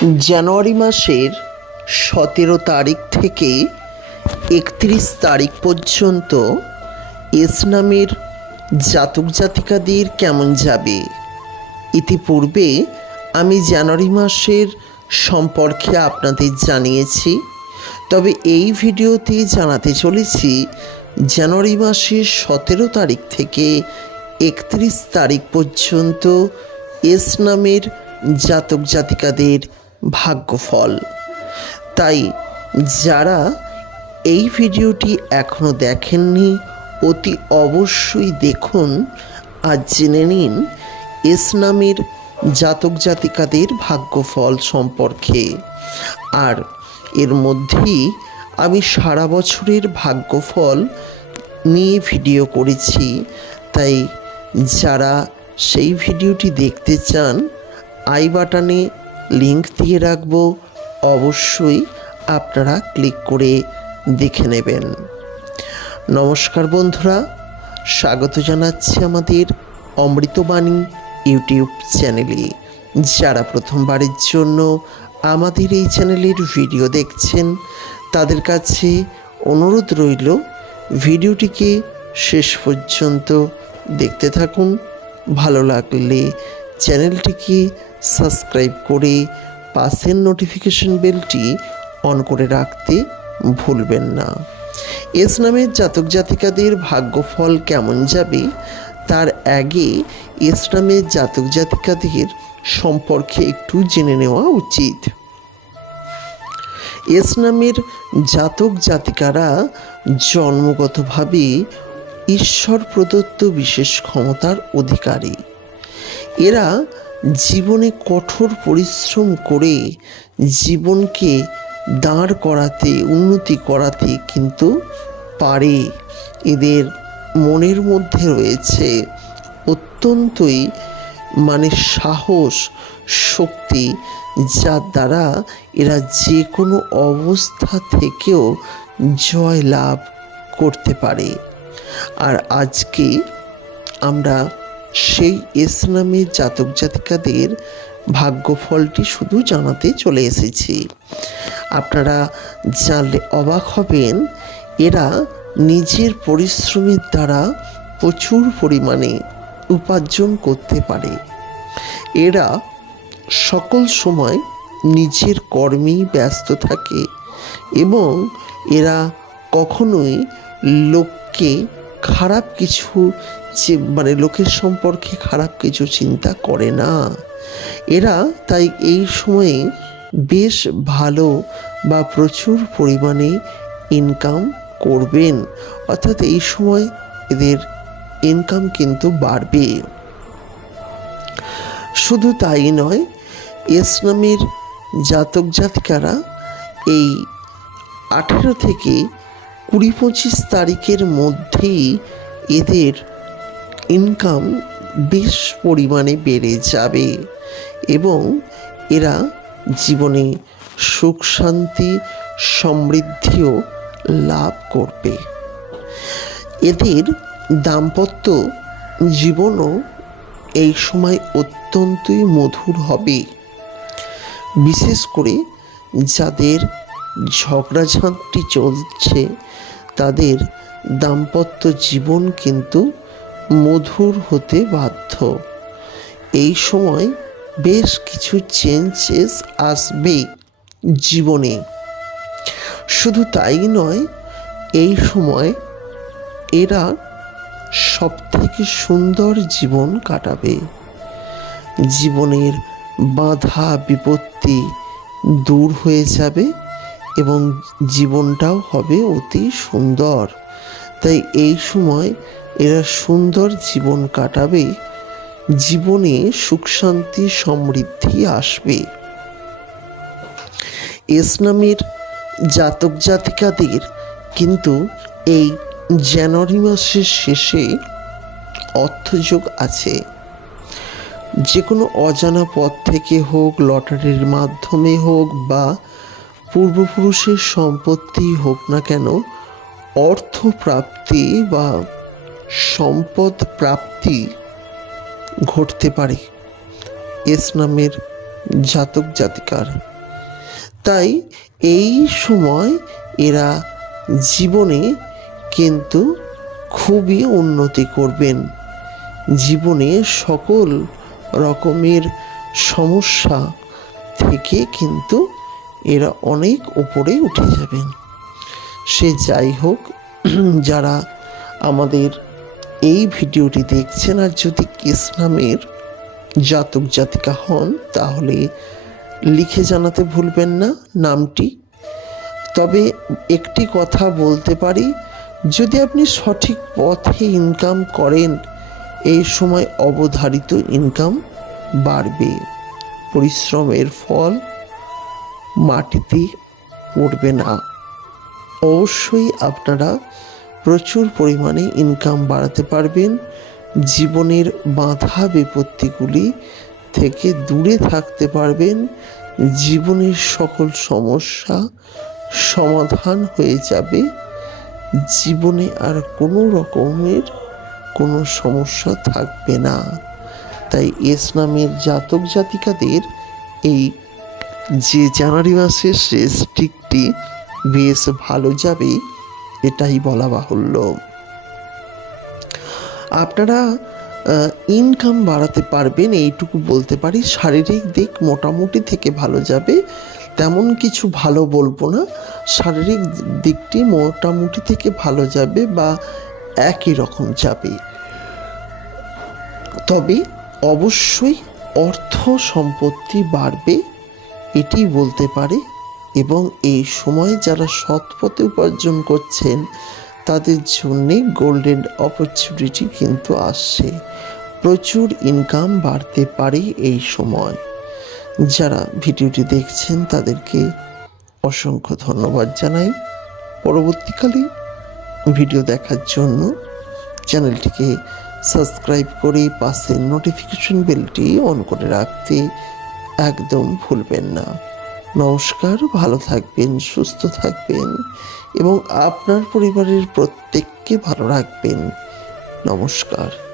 জানুয়ারি মাসের সতেরো তারিখ থেকে একত্রিশ তারিখ পর্যন্ত এস নামের জাতক জাতিকাদের কেমন যাবে? ইতিপূর্বে আমি জানুয়ারি মাসের সম্পর্কে আপনাদের জানিয়েছি, তবে এই ভিডিওতে জানাতে চলেছি জানুয়ারি মাসের সতেরো তারিখ থেকে একত্রিশ তারিখ পর্যন্ত এস নামের জাতক জাতিকাদের ভাগ্যফল। তাই যারা এই ভিডিওটি এখনও দেখেননি, অতি অবশ্যই দেখুন আর জেনে নিন এস নামের জাতক জাতিকাদের ভাগ্যফল সম্পর্কে। আর এর মধ্যেই আমি সারা বছরের ভাগ্যফল নিয়ে ভিডিও করেছি। তাই যারা সেই ভিডিওটি দেখতে চান, আই বাটনে লিংক দিয়ে রাখব। অবশ্যই আপনারা ক্লিক করে দেখে নেবেন। নমস্কার বন্ধুরা, স্বাগত জানাচ্ছি আমাদের অমৃতবাণী ইউটিউব চ্যানেলে যারা প্রথমবারের জন্য আমাদের এই চ্যানেলের ভিডিও দেখছেন, তাদের কাছে অনুরোধ রইল, ভিডিওটিকে শেষ পর্যন্ত দেখতে থাকুন। ভালো লাগলে চ্যানেলটিকে সাবস্ক্রাইব করে পাশের নোটিফিকেশন বেলটি অন করে রাখতে ভুলবেন না। এস নামের জাতক জাতিকাদের ভাগ্যফল কেমন যাবে? তার আগে এস নামের জাতক জাতিকাদের সম্পর্কে একটু জেনে নেওয়া উচিত। এস নামের জাতক জাতিকারা জন্মগতভাবে ঈশ্বর প্রদত্ত বিশেষ ক্ষমতার অধিকারী। এরা জীবনে কঠোর পরিশ্রম করে জীবনকে দাঁড় করাতে, উন্নতি করাতে কিন্তু পারে। এদের মনের মধ্যে রয়েছে অত্যন্তই মানে সাহস, শক্তি, যার দ্বারা এরা যে কোনো অবস্থা থেকেও জয় লাভ করতে পারে। আর আজকে আমরা সেই ইসলামের জাতক জাতিকাদের ভাগ্যফলটি শুধু জানাতে চলে এসেছি। আপনারা জানলে অবাক হবেন, এরা নিজের পরিশ্রমের দ্বারা প্রচুর পরিমাণে উপার্জন করতে পারে। এরা সকল সময় নিজের কর্মেই ব্যস্ত থাকে এবং এরা কখনোই লোককে খারাপ কিছু যে মানে লোকের সম্পর্কে খারাপ কিছু চিন্তা করে না। এরা তাই এই সময়ে বেশ ভালো বা প্রচুর পরিমাণে ইনকাম করবেন। অর্থাৎ এই সময় এদের ইনকাম কিন্তু বাড়বে। শুধু তাই নয় ইসলামের জাতক জাতিকারা এই আঠেরো থেকে কুড়ি পঁচিশ তারিখের মধ্যেই এদের ইনকাম বেশ পরিমাণে বেড়ে যাবে এবং এরা জীবনে সুখ, শান্তি, সমৃদ্ধিও লাভ করবে। এদের দাম্পত্য জীবনও এই সময় অত্যন্তই মধুর হবে। বিশেষ করে যাদের ঝগড়াঝাঁটি চলছে তাদের দাম্পত্য জীবন কিন্তু মধুর হতে বাধ্য। এই সময় বেশ কিছু চেঞ্জেস আসবে জীবনে। শুধু তাই নয়, এই সময় এরা সব থেকে সুন্দর জীবন কাটাবে। জীবনের বাধা বিপত্তি দূর হয়ে যাবে এবং জীবনটাও হবে অতি সুন্দর। তাই এই সময় এরা সুন্দর জীবন কাটাবে, জীবনে সুখ, শান্তি, সমৃদ্ধি আসবে। ইসলামের জাতক জাতিকাদের কিন্তু এই জানুয়ারি মাসের শেষে অর্থযোগ আছে। যে কোনো অজানা পথ থেকে হোক, লটারির মাধ্যমে হোক বা পূর্বপুরুষের সম্পত্তি হোক না কেন অর্থ প্রাপ্তি বা সম্পদ প্রাপ্তি ঘটতে পারে। এস নামের জাতক জাতিকার। তাই এই সময় এরা জীবনে কিন্তু খুবই উন্নতি করবেন। জীবনে সকল রকমের সমস্যা থেকে কিন্তু এরা অনেক উপরে উঠে যাবেন। সে যাই হোক, যারা আমাদের এই ভিডিওটি দেখছেন আর যদি কেস নামের জাতক জাতিকা হন, তাহলে লিখে জানাতে ভুলবেন না নামটি। তবে একটি কথা বলতে পারি, যদি আপনি সঠিক পথে ইনকাম করেন, এই সময় অবধারিত ইনকাম বাড়বে। পরিশ্রমের ফল মাটিতে পড়বে না। অবশ্যই আপনারা প্রচুর পরিমাণে ইনকাম বাড়াতে পারবেন। জীবনের বাধা বিপত্তিগুলি থেকে দূরে থাকতে পারবেন। জীবনের সকল সমস্যা সমাধান হয়ে যাবে। জীবনে আর কোনো রকমের কোনো সমস্যা থাকবে না। তাই এস নামের জাতক জাতিকাদের এই যে জানুয়ারি মাসের শেষ দিকটি বেশ ভালো যাবে, এটাই বলা বাহুল্য। আপনারা ইনকাম বাড়াতে পারবেন, এইটুকু বলতে পারি, শারীরিক দিক মোটামুটি থেকে ভালো যাবে, তেমন কিছু ভালো বলব না, শারীরিক দিকটি মোটামুটি থেকে ভালো যাবে বা একই রকম যাবে। তবে অবশ্যই অর্থ সম্পত্তি বাড়বে এটি বলতে পারে এবং এই সময় যারা সৎ পথে উপার্জন করছেন, তাদের জন্যে গোল্ডেন অপরচুনিটি কিন্তু আসছে। প্রচুর ইনকাম বাড়তে পারে এই সময়। যারা ভিডিওটি দেখছেন, তাদেরকে অসংখ্য ধন্যবাদ জানাই। পরবর্তীকালে ভিডিও দেখার জন্য চ্যানেলটিকে সাবস্ক্রাইব করে পাশে নোটিফিকেশন বেলটি অন করে রাখতে একদম ভুলবেন না। নমস্কার, ভালো থাকবেন, সুস্থ থাকবেন এবং আপনার পরিবারের প্রত্যেককে ভালো রাখবেন। নমস্কার।